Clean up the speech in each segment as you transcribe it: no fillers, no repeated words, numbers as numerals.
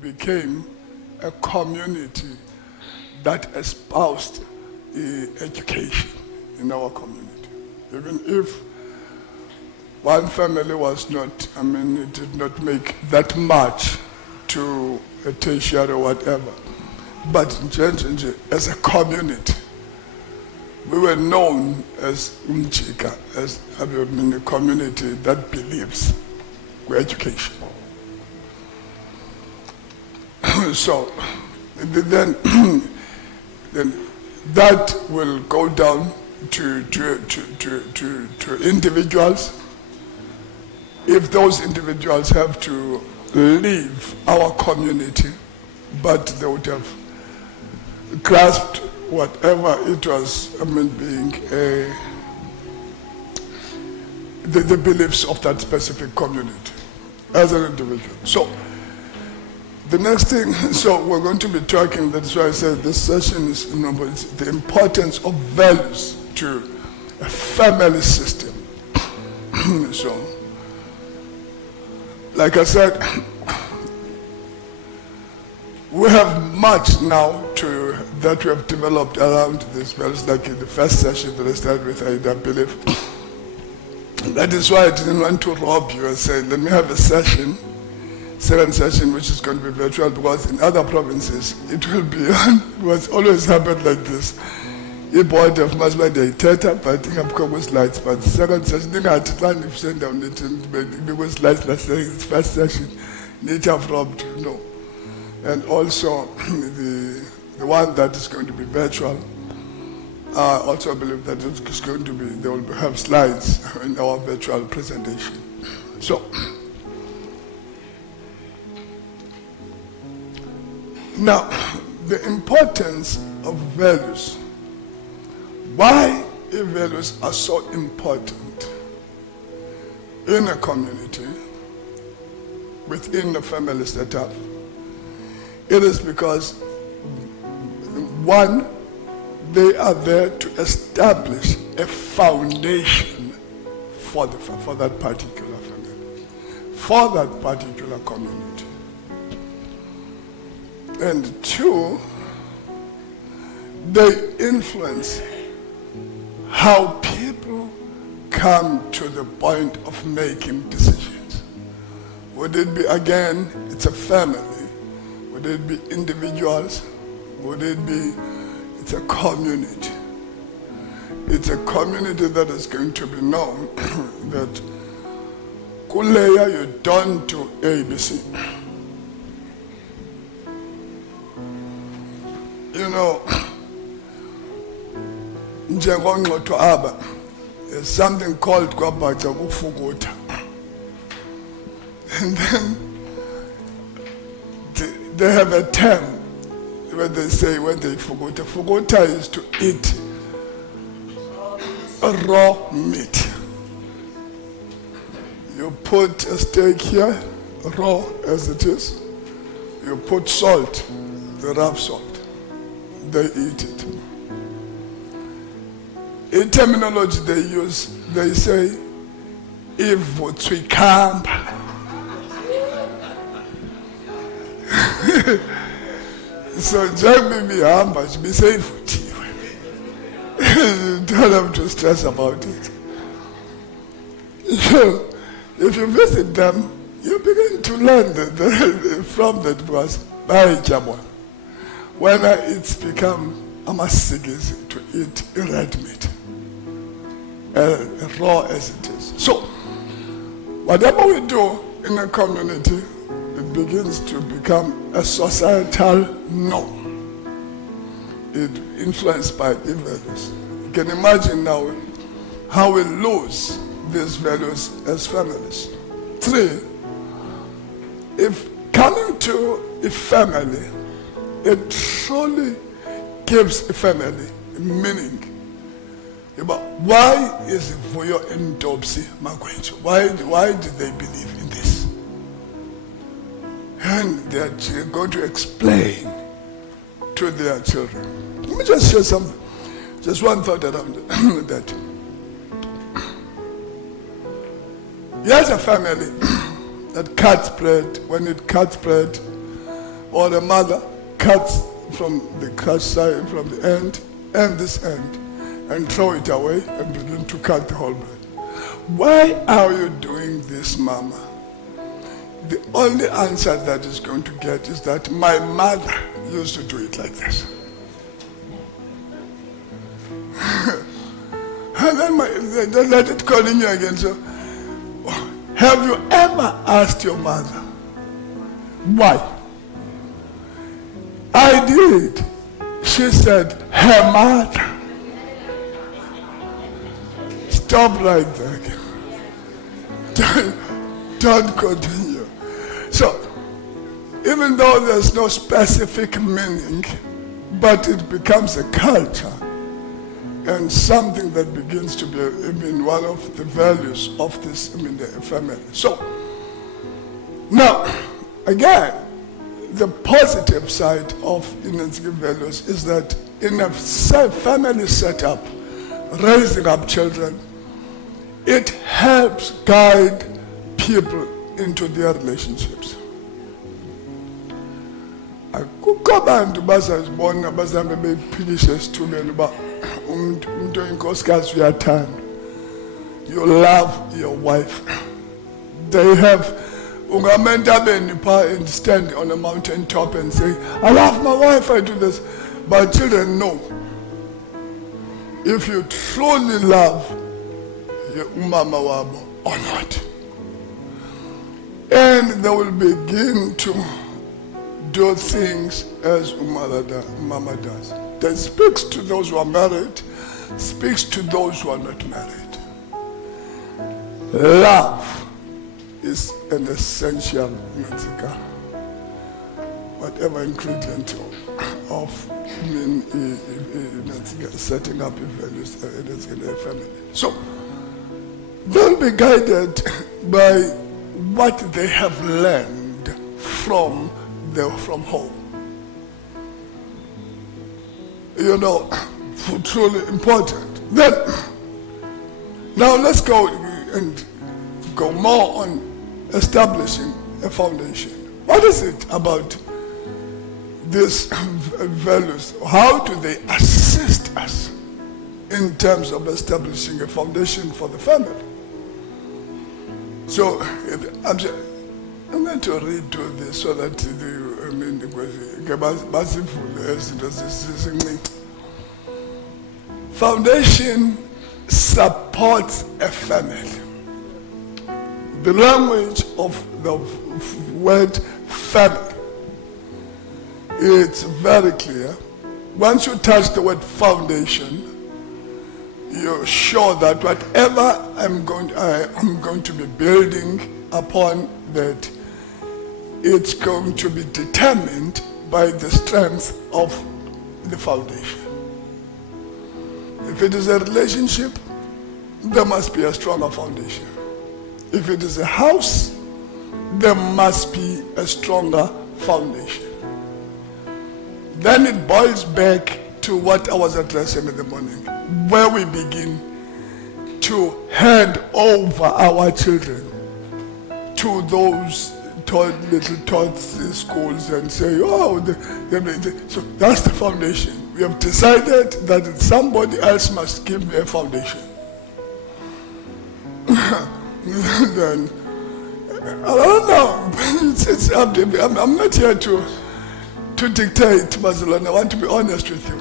became a community that espoused education in our community. Even if one family was not, it did not make that much to a tertiary or whatever. But as a community, we were known as Umchika, as a community that believes in education. So then that will go down to individuals. If those individuals have to leave our community, but they would have grasped whatever it was, being the beliefs of that specific community as an individual. So the next thing, so we're going to be talking, that's why I said this session is the importance of values to a family system. So, like I said, we have much now that we have developed around these values, like in the first session that I started with, I believe. That is why I didn't want to rob you and say, let me have a second session, which is going to be virtual, because in other provinces, it will be, it was always happened like this. If board of Masma dictator, but I think I'm coming slides, but second session, I had to try to send down it, because slides last saying it's first session, need to have robbed, no. And also, the one that is going to be virtual, I also believe that it's going to be, they will have slides in our virtual presentation. So, now, the importance of values. Why values are so important in a community, within the family setup. It is because, one, they are there to establish a foundation for that particular family, for that particular community. And two, they influence how people come to the point of making decisions. Would it be, again, it's a family? Would it be individuals? Would it be, it's a community? It's a community that is going to be known that kuleya you don't do ABC. You know, njengonqotho aba, there's something called kwabacha kufukuta. And then they have a term when they say, when they fukuta. Fukuta is to eat raw meat. You put a steak here, raw as it is. You put salt, the rough salt. They eat it. In terminology they use, they say, if we camp. So Jamie Mihamba should be safe with you. Don't have to stress about it. So if you visit them, you begin to learn from that verse by Jabon. Whether it's become amasigis to eat red meat, raw as it is. So, whatever we do in a community, it begins to become a societal norm. It influenced by the values. You can imagine now how we lose these values as families. 3, if coming to a family, it truly gives a family meaning. But why is Voyo and Dobsy Magwencho? Why do they believe in this? And they're going to explain to their children. Let me just share something. Just one thought around that. Here's a family that cuts bread. When it cuts bread, or a mother cuts from the cut side, from the end and this end, and throw it away and begin to cut the whole bread. Why are you doing this, Mama? The only answer that is going to get is that my mother used to do it like this. And then they let it continue again. So, have you ever asked your mother why? I did. She said, her mother. Stop right there. Don't continue. So, even though there's no specific meaning, but it becomes a culture and something that begins to be one of the values of this the family. So, now, again, the positive side of values is that in a family setup, raising up children, it helps guide people into their relationships. Akukho abantu bazazibona bazabe bephilisha esithubeni uba umuntu oyinkosikazi uyathanda. You love your wife. They have unamentabeni and stand on a mountain top and say, I love my wife, I do this. But children know, if you truly love your umama wabo or not, and they will begin to do things as mama does. That speaks to those who are married, speaks to those who are not married. Love is an essential whatever ingredient of setting up values in a family. So don't be guided by what they have learned from home. Truly important. Then, now let's go more on establishing a foundation. What is it about these values? How do they assist us in terms of establishing a foundation for the family? So, I'm going to read to this so that foundation supports a family. The language of the word family, it's very clear. Once you touch the word foundation, you're sure that whatever I'm going to be building upon, that it's going to be determined by the strength of the foundation. If it is a relationship, there must be a stronger foundation. If it is a house, there must be a stronger foundation. Then it boils back to what I was addressing in the morning, where we begin to hand over our children to those little tots schools and say, so that's the foundation. We have decided that somebody else must give me a foundation. Then, I don't know. It's up to me. I'm not here to dictate, Barcelona. I want to be honest with you.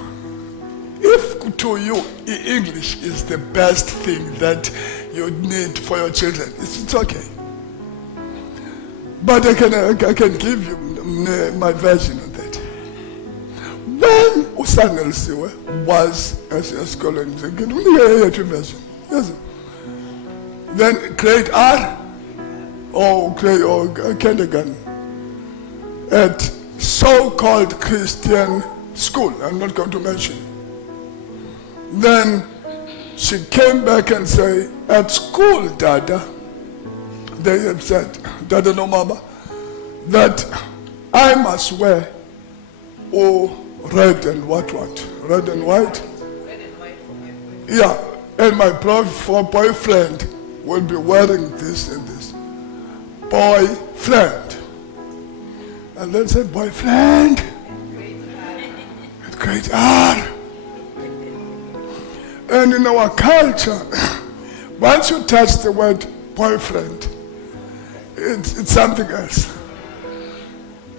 If to you English is the best thing that you need for your children, it's okay. But I can give you my version of that. When Usanel Siwe was as a scholar in the version, yes. Then grade R or kindergarten at so-called Christian school, I'm not going to mention. Then she came back and said, at school, Dada, they have said, Dada no mama, that I must wear red and what? Red and white? Red and white for my boyfriend. Yeah, and my boyfriend will be wearing this and this. Boyfriend. And then say boyfriend. With great R. And in our culture, once you touch the word boyfriend, it's something else.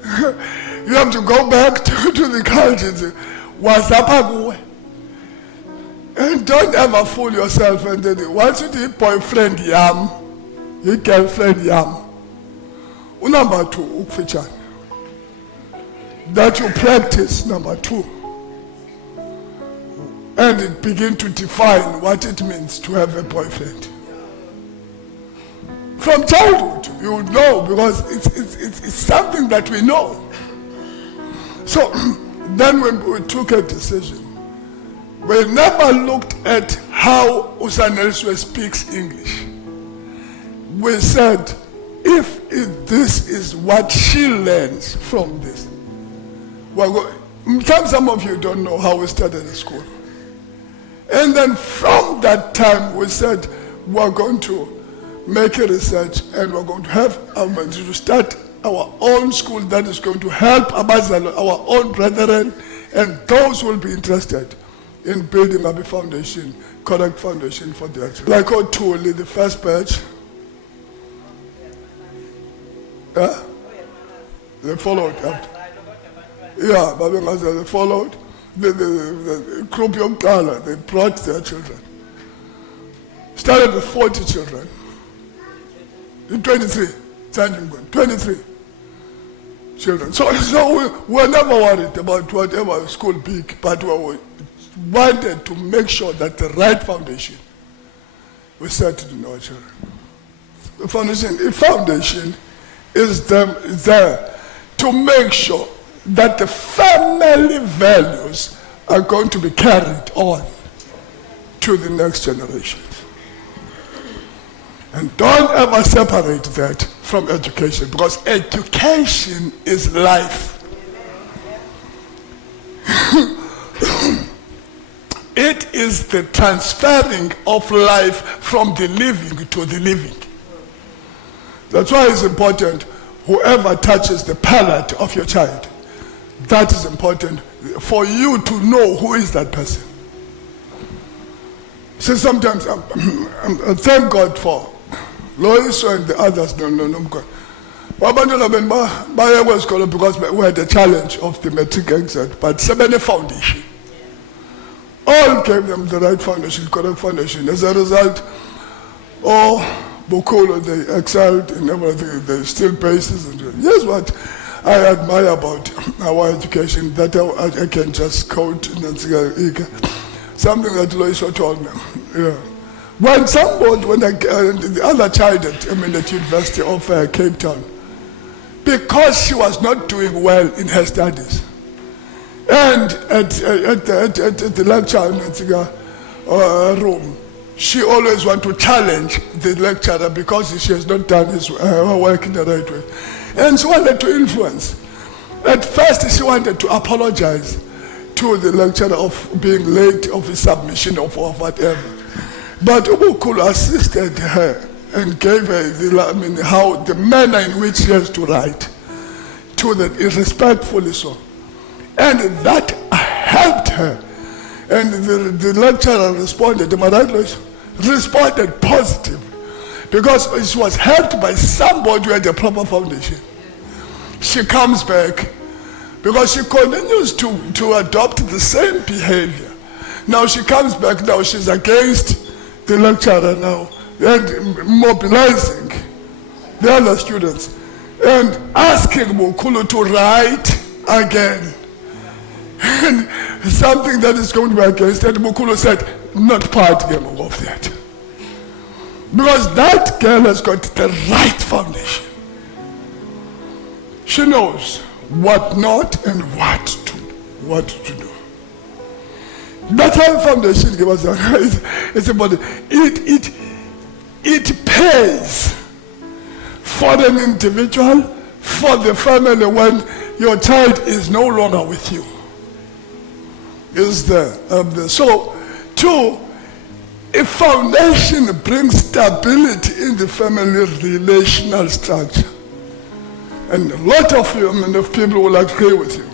You have to go back to the culture and say, what's up? And don't ever fool yourself. And then once you do boyfriend yam, you girlfriend yam. Number 2, ukufitshane. That you practice, number 2. And it begin to define what it means to have a boyfriend. From childhood, you would know, because it's something that we know. So then when we took a decision, we never looked at how Usanelswe speaks English. We said, if this is what she learns from this. Some of you don't know how we started the school. And then from that time, we said, we're going to make a research and we're going to start our own school that is going to help our own brethren and those who will be interested in building up a foundation, correct foundation for their children. Like Otuli, the first batch, they followed after. Yeah, they followed. The group young Kala, they brought their children. Started with 40 children. 23 children. So we were never worried about whatever school big, but we wanted to make sure that the right foundation was set in our children. The foundation is there to make sure that the family values are going to be carried on to the next generation. And don't ever separate that from education, because education is life. It is the transferring of life from the living to the living. That's why it's important, whoever touches the palate of your child, that is important for you to know who is that person. So sometimes I thank God for Lois and the others. No. Because we had the challenge of the matric exam, but 7 foundation. All gave them the right foundation, correct foundation. As a result, Bukolo, they excelled in everything. They still bases. Here's what I admire about our education, that I can just quote something that Lois told me. Yeah. When the other child at University of Cape Town, because she was not doing well in her studies, and at the lecture room, she always wanted to challenge the lecturer because she has not done her work in the right way. And she wanted to influence. At first, she wanted to apologize to the lecturer of being late of his submission of whatever. But Ubukulu assisted her and gave her the manner in which she has to write, to that respectfully so. And that helped her. And the lecturer responded, responded positively, because she was helped by somebody who had a proper foundation. She comes back because she continues to adopt the same behavior. Now she comes back, now she's against the lecturer now, and mobilizing the other students and asking Mukulu to write again. And something that is going to be against it, Mukulu said, not part of that. Because that girl has got the right foundation. She knows what not and what to do. That's how foundation gives us. It's about it pays for an individual, for the family when your child is no longer with you. Is there. So, 2, a foundation brings stability in the family relational structure. And a lot of you, of people will agree with you.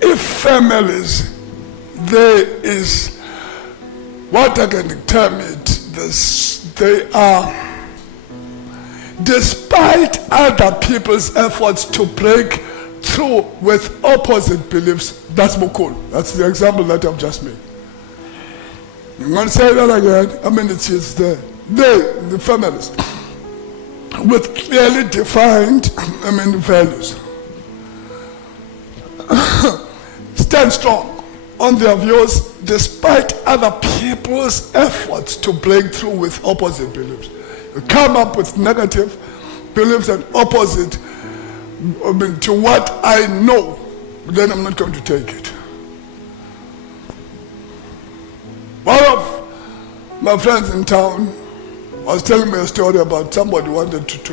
If families, there is, what I can term it, they are, despite other people's efforts to break through with opposite beliefs, that's Mukul. That's the example that I've just made. I'm going to say that again. It's there. The families, with clearly defined, values, stand strong on their views despite other people's efforts to break through with opposite beliefs. You come up with negative beliefs and opposite to what I know, then I'm not going to take it. One of my friends in town was telling me a story about somebody wanted to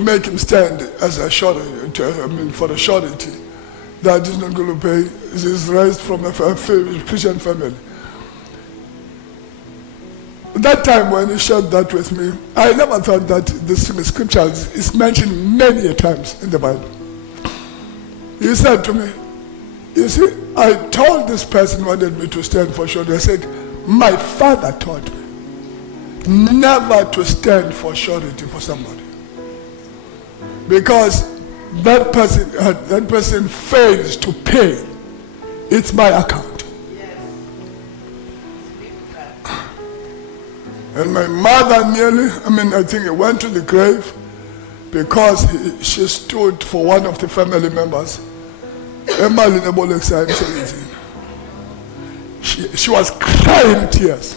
make him stand as a surety, for a surety that he's not going to pay. He's raised from a Christian family. That time when he shared that with me, I never thought that this scripture is mentioned many times in the Bible. He said to me, you see, I told this person who wanted me to stand for surety. I said, my father taught me never to stand for surety for somebody, because that person fails to pay. It's my account. And my mother nearly, I think he went to the grave because she stood for one of the family members. She was crying tears.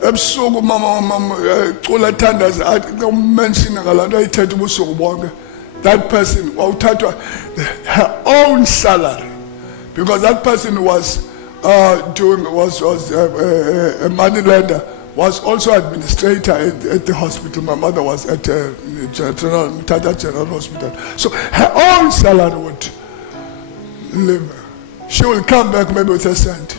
That person, her own salary, because that person was a money lender, was also administrator at the hospital. My mother was at Tata General Hospital. So her own salary would live. She will come back maybe with a cent.